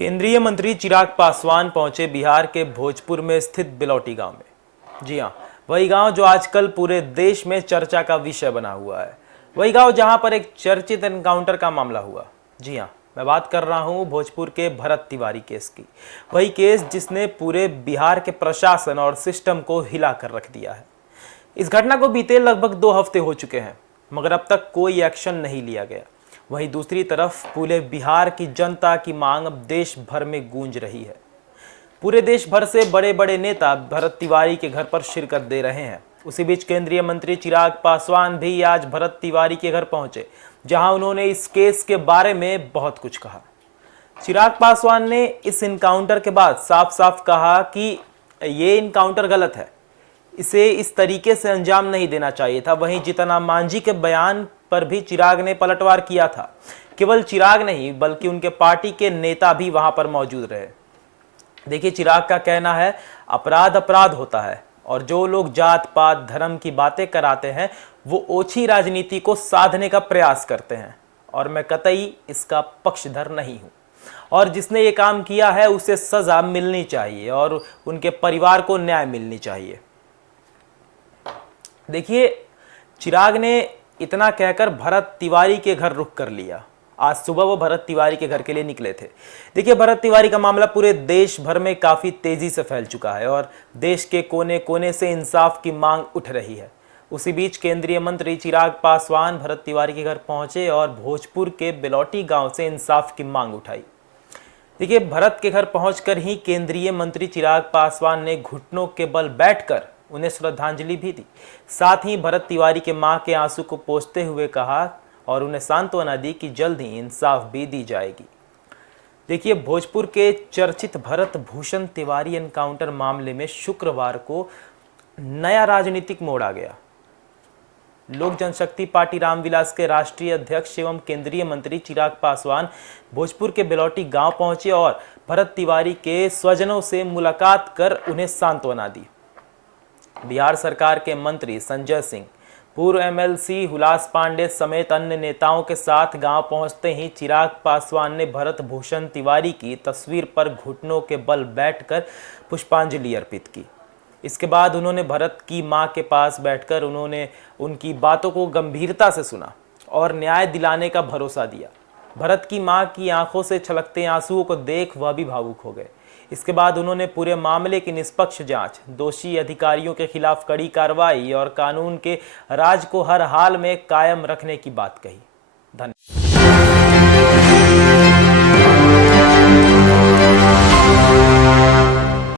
केंद्रीय मंत्री चिराग पासवान पहुंचे बिहार के भोजपुर में स्थित बिलौटी गांव में। जी हां, वही गांव जो आजकल पूरे देश में चर्चा का विषय बना हुआ है। वही गांव जहां पर एक चर्चित एनकाउंटर का मामला हुआ। जी हां, मैं बात कर रहा हूं भोजपुर के भरत तिवारी केस की। वही केस जिसने पूरे बिहार के प्रशासन और सिस्टम को हिला कर रख दिया है। इस घटना को बीते लगभग 2 हफ्ते हो चुके हैं, मगर अब तक कोई एक्शन नहीं लिया गया। वहीं दूसरी तरफ पूरे बिहार की जनता की मांग अब देश भर में गूंज रही है। पूरे देश भर से बड़े बड़े नेता भरत तिवारी के घर पर शिरकत दे रहे हैं। उसी बीच केंद्रीय मंत्री चिराग पासवान भी आज भरत तिवारी के घर पहुंचे, जहां उन्होंने इस केस के बारे में बहुत कुछ कहा। चिराग पासवान ने इस इनकाउंटर के बाद साफ साफ कहा कि ये इनकाउंटर गलत है, इसे इस तरीके से अंजाम नहीं देना चाहिए था। वहीं जीतन राम मांझी के बयान पर भी चिराग ने पलटवार किया था। केवल चिराग नहीं बल्कि उनके पार्टी के नेता भी वहां पर मौजूद रहे। देखिए, चिराग का कहना है अपराध अपराध होता है और जो लोग जात पात धर्म की बातें कराते हैं वो ओछी राजनीति को साधने का प्रयास करते हैं और मैं कतई इसका पक्षधर नहीं हूं। और जिसने ये काम किया है उसे सजा मिलनी चाहिए और उनके परिवार को न्याय मिलनी चाहिए। देखिए, चिराग ने इतना कहकर भरत तिवारी के घर रुख कर लिया। आज सुबह वो भरत तिवारी के घर के लिए निकले थे। देखिए, भरत तिवारी का मामला पूरे देश भर में काफी तेजी से फैल चुका है और देश के कोने कोने से इंसाफ की मांग उठ रही है। उसी बीच केंद्रीय मंत्री चिराग पासवान भरत तिवारी के घर पहुंचे और भोजपुर के बिलौटी गांव से इंसाफ की मांग उठाई। देखिए, भरत के घर पहुंचकर ही केंद्रीय मंत्री चिराग पासवान ने घुटनों के बल बैठकर उन्हें श्रद्धांजलि भी दी। साथ ही भरत तिवारी के मां के आंसू को पोंछते हुए कहा और उन्हें सांत्वना दी कि जल्द ही इंसाफ भी दी जाएगी। देखिए, भोजपुर के चर्चित भरत भूषण तिवारी एनकाउंटर मामले में शुक्रवार को नया राजनीतिक मोड़ आ गया। लोक जनशक्ति पार्टी रामविलास के राष्ट्रीय अध्यक्ष एवं केंद्रीय मंत्री चिराग पासवान भोजपुर के बिलौटी गांव पहुंचे और भरत तिवारी के स्वजनों से मुलाकात कर उन्हें सांत्वना दी। बिहार सरकार के मंत्री संजय सिंह, पूर्व एमएलसी हुलास पांडे समेत अन्य नेताओं के साथ गांव पहुंचते ही चिराग पासवान ने भरत भूषण तिवारी की तस्वीर पर घुटनों के बल बैठकर पुष्पांजलि अर्पित की। इसके बाद उन्होंने भरत की मां के पास बैठकर उन्होंने उनकी बातों को गंभीरता से सुना और न्याय दिलाने का भरोसा दिया। भरत की मां की आंखों से छलकते आंसुओं को देख वह भी भावुक हो गए। इसके बाद उन्होंने पूरे मामले की निष्पक्ष जांच, दोषी अधिकारियों के खिलाफ कड़ी कार्रवाई और कानून के राज को हर हाल में कायम रखने की बात कही। धन्यवाद।